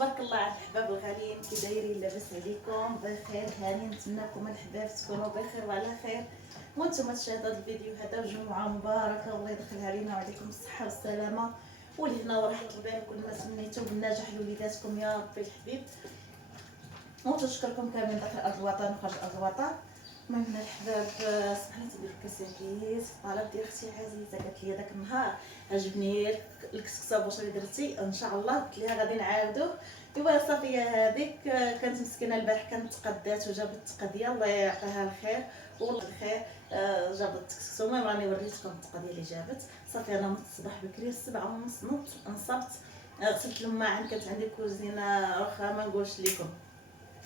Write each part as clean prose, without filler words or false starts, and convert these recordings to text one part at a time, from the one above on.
تبارك الله على الحباب الغاليين، كي دايرين؟ لاباس عليكم؟ بخير هاني، نتمنىكم الحباب تكونوا بخير وعلى خير وانتم تشاهدوا هذا الفيديو هذا. وجمعه مباركه الله يدخلها علينا وعليكم الصحه والسلامه والهنا وراحه البال وكل ما سميتوا بالنجاح لوليداتكم يا ربي الحبيب. وتشكركم كاملين داخل ارض الوطن وخارج ارض الوطن. المهم الحباب سمحت لي بالكساكيس طلب ديال اختي عزيزه، قالت لي داك النهار عجبني الكسكسه اللي درتي ان شاء الله، قلت لها غادي نعاودوه. ايوا صافيه هذيك كانت مسكينه البارح كانت تقدات وجابت التقديه الله يعطيها الخير والله الخير. جابت الكسكسه. المهم راني وريتكم التقديه اللي جابت. صافي انا نضت الصباح بكري 7:30 نصبت، غسلت الماعن، كانت عندي كوزينه واخا ما نقولش لكم،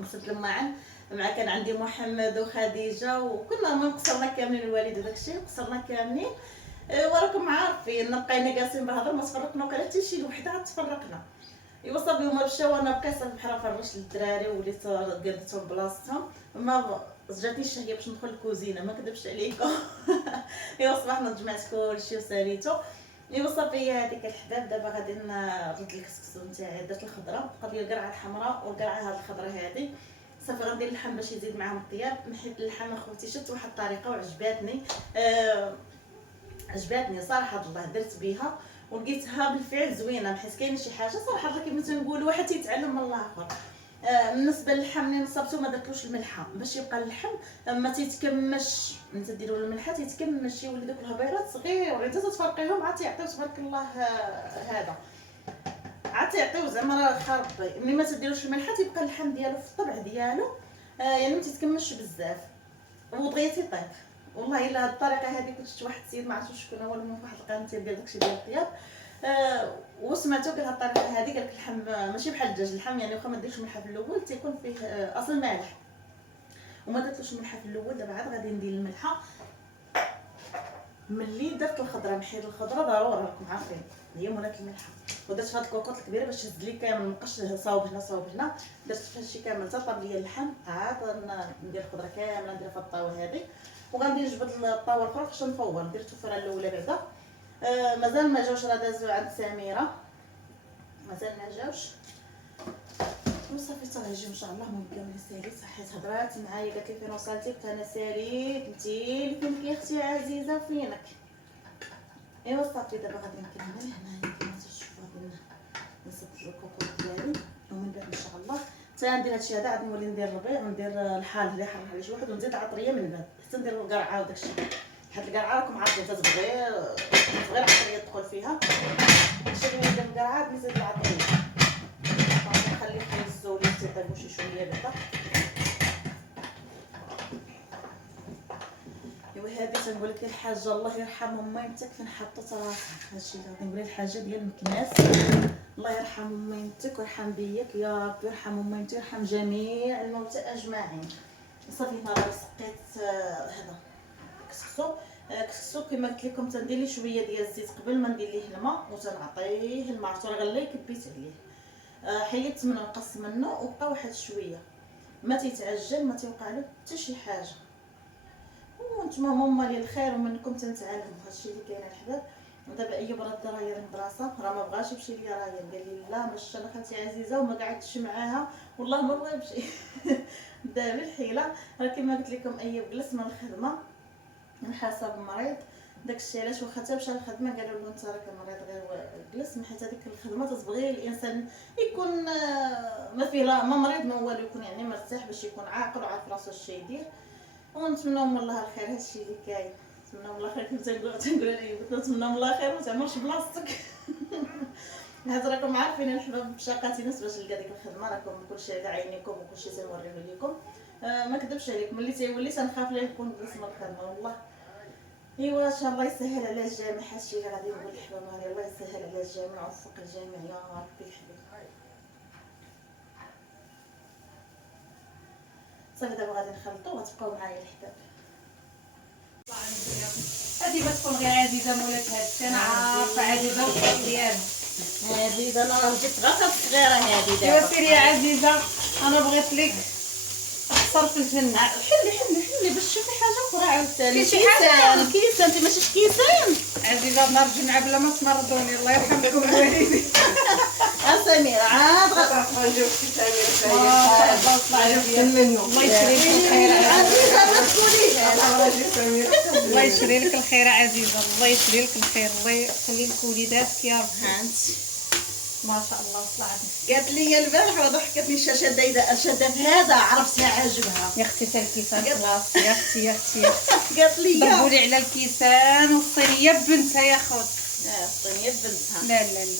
غسلت الماعن مع كان عندي محمد وخديجه وكنا ما قصرنا كاملين الوالد وداكشي قصرنا كاملين. وراكم عارفين بقينا جالسين بهضر ما تفرقنا وكان حتى شي وحده تفرقنا. ايوا صافي هما مشاو وانا بقيت بحال فرشت للدراري وليت قادتهم بلاصتهم. ما جاتني الشهيه باش ندخل الكوزينه ما كذبش عليكم. ايوا صباحنا جمعت كلشي وساليتو. ايوا صافي هذيك الحباب دابا غادي نرد الكسكسو نتاعي. درت الخضره بقات لي القرعه الحمراء والقرعه هذه الخضره هذه. صافي غندير اللحم باش يزيد معاهم الطياب. محيت اللحم اخوتي شفت واحد الطريقه وعجباتني. عجباتني صراحه الله درت بها ولقيتها بالفعل زوينه، حيت كاين شي حاجه صراحه كيما تنقول واحد تيتعلم من الاخر. بالنسبه للحم اللي نصبته ما درتلوش الملحه باش يبقى اللحم ما تيتكمش. انت ديروا الملحه تيتكمش يولي دوك الهبيرات صغير انت تفرقيهم عاد تيعطيو تبارك الله. هذا عاد تيعطيو زعما راه خاربي. ملي ما تديروش الملحه تيبقى اللحم ديالو في الطبع ديالو، يعني ما تيتكمش بزاف ودغيا تيطيب. والله الا هاد الطريقه هذه كنت شفت واحد السيد ما عرفتش شكون هو، المهم واحد القناه ديال داكشي ديال الطياب. وسمعتو قال هاد الطريقه هذه قالك اللحم ماشي بحال الدجاج، اللحم يعني واخا ما ديرش ملحه في الاول تيكون فيه اصل مالح وما درتلوش ملحه في الاول. دابا عاد غادي ندير الملحه. ملي درت الخضره محيد الخضره ضروري راكم عارفين هي مولات الملحه. ودرت هاد الكوكوط الكبيره باش تهز لي كامل، مابقاش صاوب هنا صاوب هنا. درت فيها شي كامل حتى طاب ليا اللحم. عاد ندير الخضره كامله نديرها في الطاوه هذه وغندير نجبد الطاوه الاخرى باش نفور. ندير التفره الاولى بعدا. مازال ما جاوش، راه دازو عند سميره مازال ما جاوش وصافي حتى غيجيو ان شاء الله. المهم كامل ساليت صحيت هضرات معايا قالت لي فين وصلتي؟ قلت انا ساليت. انتي فينك يا اختي عزيزه فينك؟ ايوا صافي دابا غادي نكمل هنايا كما تشوفوا. غادي نصب الكوكوط ديالي ومن بعد ان شاء الله حتى ندير هادشي هذا. عاد نولي ندير الربيع وندير الحال اللي حرح على شي واحد ونزيد عطريه من بعد حتى ندير القرعه وداكشي. حيت القرعه راكم عارفين تتبغي العطريه تدخل فيها. داكشي اللي ندير القرعه نزيد العطريه نخلي يخلصوا لي تيطيبوا شي شويه بعدا. ايوا هذه تنقول لك الحاجه الله يرحم ميمتك فين حطت راسها. هادشي اللي غادي نقول الحاجه ديال المكناس. الله يرحم ميمتك ويرحم بيك يا رب، يرحم ميمتك ويرحم جميع الموتى اجمعين. صافي هنا راه سقيت هذا كسكسو كما قلت لكم. تندير ليه شويه ديال الزيت قبل ما ندير ليه الماء وتنعطيه الماء. راه غلي كبيت عليه حيدت منه نقص منه وبقى واحد شويه ما تيتعجن ما تيوقع له حتى شي حاجه. وانتما هما لي الخير ومنكم تنتعلموا هادشي اللي كاين الحباب. ودابا ايوب راه راهي المدرسه راه ما بغاش يمشي ليا راهي قال لي لا مشى انا خالتي عزيزه وما قعدتش معاها والله ما بغى يمشي. دابا الحيله راه كما قلت لكم ايوب جلس من الخدمه من حسب مريض. داكشي علاش واخا تا مشى للخدمه قالوا له انت راك مريض غير جلس، حيت هذيك الخدمه تتبغي الانسان يكون ما فيه لا ما مريض ما والو، يكون يعني مرتاح باش يكون عاقل وعارف راسو اش يدير. ونتمناهم الله الخير. هادشي اللي كاين نتمناهم الله خير. كنت تنقول ايوب نتمناهم الله خير ما تعمرش بلاصتك. حيت راكم عارفين الحباب بشاقاتي ناس باش نلقى ديك الخدمه. راكم كلشي على عينيكم وكلشي تنوريه لكم. ما كذبش عليكم ملي تيولي تنخاف ليه نكون جلس من الخدمه والله. ايوا ان شاء الله يسهل على الجميع. هادشي اللي غادي نقول الحباب هاني الله يسهل على الجميع ويوفق الجميع يا ربي الحبيب. صافي دابا غادي نخلطو وتبقاو معايا الحباب. هادي بتكون غير عزيزه مولات هادشي انا عارفه عزيزه وصيام عزيزه انا راه جبت غير صغيره هادي دابا. ايوا سيري يا عزيزه انا بغيت لك اخسر في الجنه. حلي باش تشوفي حاجه اخرى عاوتاني. شي حاجه كيسان انت ماشي كيسان عزيزه نهار الجمعه بلا ما تمرضوني الله يرحمكم الوالدين. سميرة عاد الله يشري لك الخير الله يشري لك الخير عزيزه. الله يشري لك الخير. الله يخلي لك وليداتك يا رب. ما شاء الله طلعت. قالت لي البارح ضحكتني الشاشه دايده الشاده في هذا عرفتها عجبها. يا اختي تا الكيسان خلاص يا اختي يا اختي يا اختي. قالت لي ضربوا لي على الكيسان والصينيه بنتها يا خوت. الصينيه بنتها. لا لا لا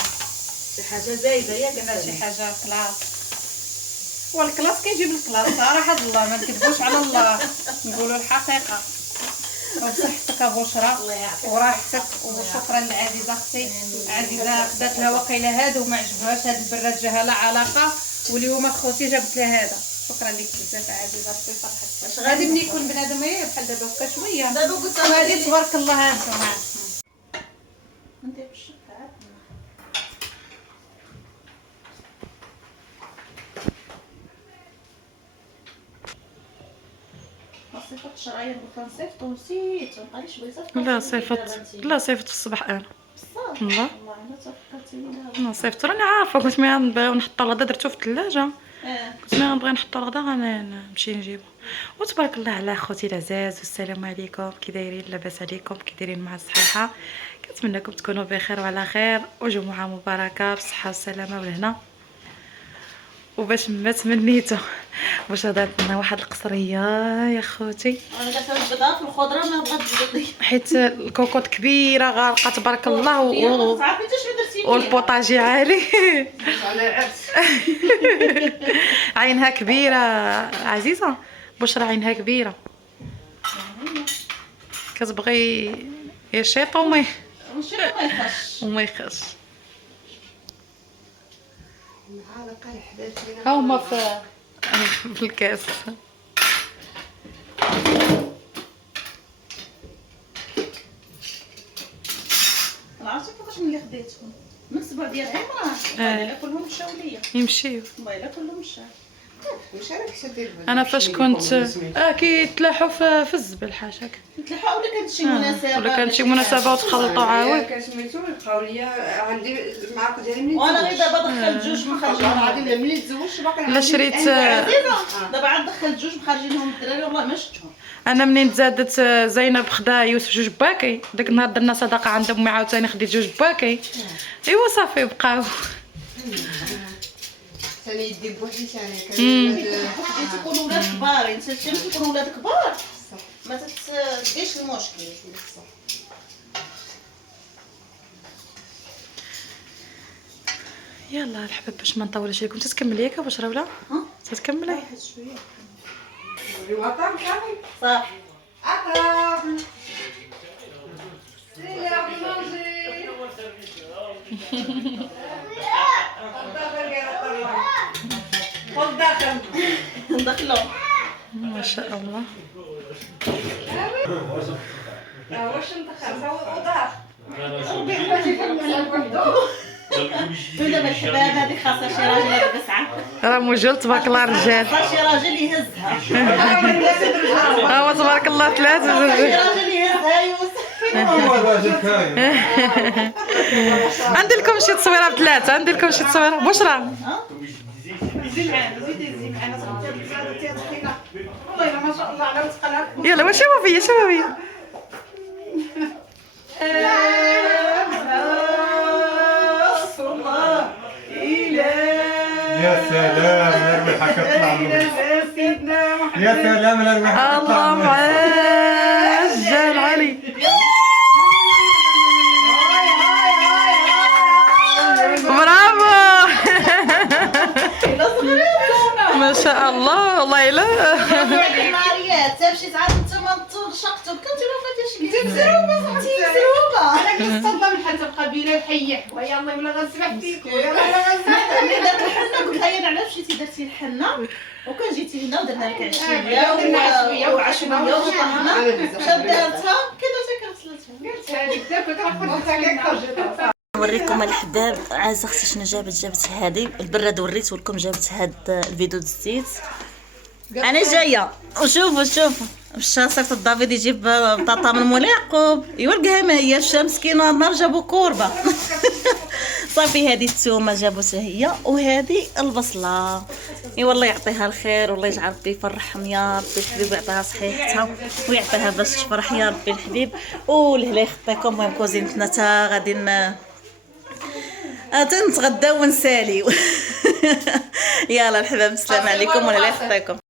شي حاجه زايده ياك شي حاجه كلاس. والكلاس كيجيب الكلاس صراحه الله ما نكذبوش على الله نقولوا الحقيقه. وبصحتك بشرى الله يعافيك وراحتك. وشكرا لعزيزه اختي. عزيزه خدات لها وقيله هذا وما عجبهاش هذا البراد جاها لا علاقه واليوم اخوتي جابت لها هذا. شكرا لك بزاف عزيزه ربي يفرحك. غادي ملي يكون بنادم بحال دابا هكا شويه دابا قلت غادي تبارك الله هانتوما. ندير بالشفاعه صيفط شرايين قلت نصيفط ونسيت مابقاليش بغيت لا صيفط لا صيفط في الصباح انا بصح والله والله الا تفكرتيني انا صيفط راني عارفه كنت مي غنبغيو نحطو الغدا درتو في الثلاجه كنت مي غنبغي نحطو الغدا غنمشي نجيبو. وتبارك الله على خوتي العزاز والسلام عليكم كي دايرين لاباس عليكم كي دايرين مع الصحه. كنتمنىكم تكونوا بخير وعلى خير وجمعه مباركه بالصحه والسلامه والهنا. وباش ما تمنيتو واش دارت لنا واحد القصريه يا خوتي انا درت البيضه في الخضره ما بغات تجبدني حيت الكوكوط كبيره غارقه تبارك الله تعرفي انت شنو درتي فيها والبوطاجي عالي على عرس عينها كبيره عزيزه بشرى عينها كبيره كتبغي يشيط ماشي ما يخش وما يخش. معلقه حداتي ها هما في الكاس. عرفتي كيفاش ملي خديتهم من السبع ديال عمران كلهم مشاو ليا يمشيو والله كلهم مشاو. واش راك تشدي انا فاش كنت كيتلاحوا في الزبل حاشاك تلحقوا ولا كانت شي مناسبه ولا كانت شي مناسبه وتخلطوا عاود. كسميتو بقاو ليا عندي معاك ديالي ملي وانا غير دابا دخلت جوج مخرجين عادي ملي تزوجت باقي لا شريت دابا عاد دخلت جوج مخرجينهم الدراري والله ما شفتهم. انا منين تزادت زينب خدا يوسف جوج باكي داك النهار درنا صداقه عند امي عاوتاني خديت جوج باكي ايوا صافي بقاو ثاني يدي بوحدي ثاني كان تكونوا ولاد كبار انت تكونوا ولاد كبار ما تديش المشكل. يلا الحباب باش ما نطولش عليكم تتكملي ياك باش راه ولا تتكملي واحد شويه الوطن كامل صح اقرب سيري يا بلوزي خذ داخل ندخلوا ما شاء الله. واش ندخل سوا وضع دابا الحباب هذيك خاصها شي راجل هذا بسعه راه موجود تبارك الله الرجال خاص شي راجل يهزها ها هو تبارك الله ثلاثه شي راجل يهزها يوسف. عندي لكم شي تصويره بثلاثه عندي لكم شي تصويره بشرى زيد معنا زيد معنا والله ما شاء الله على وتقلها يلا واش شوفوا فيا شوفوا فيا يا سلام الريحه كتطلع يا سلام الريحه الله معاه الجال علي برافو ما شاء الله والله الا ماريات تمشي تعرف انت شقتو كنتي ما فاتيش تمزروبه انا كنصدم الحال تبقى بينا نحيح ويا الله ولا غنسمح فيك ويا الله غنسمح ملي درت الحنه قلت لها انا مشيتي درتي الحنه وكان جيتي هنا ودرنا لك عشيه وعشويه وطحنا شداتها كذا تكرسلتها قلت هذيك دابا كناخذ عليك نوريكم الحباب عايزه اختي شنو جابت هذه البراد وريته لكم جابت هاد الفيديو الزيت انا جايه وشوفوا مشى صيفط دافيد يجيب بطاطا من مول يعقوب ايوا لقاها ما هي الشمس كاينه النار جابوا كوربه صافي هذه الثومه جابوتها هي، وهذه البصله. ايوا الله يعطيها الخير والله يجعل ربي يفرحهم يا ربي الحبيب، ويعطيها صحيحتها ويعطيها باش تفرح يا ربي الحبيب. ولهلا يخطيكم. المهم كوزينتنا تا غادي نتغداو ونساليو. يلا الحباب السلام عليكم ولهلا يخطيكم.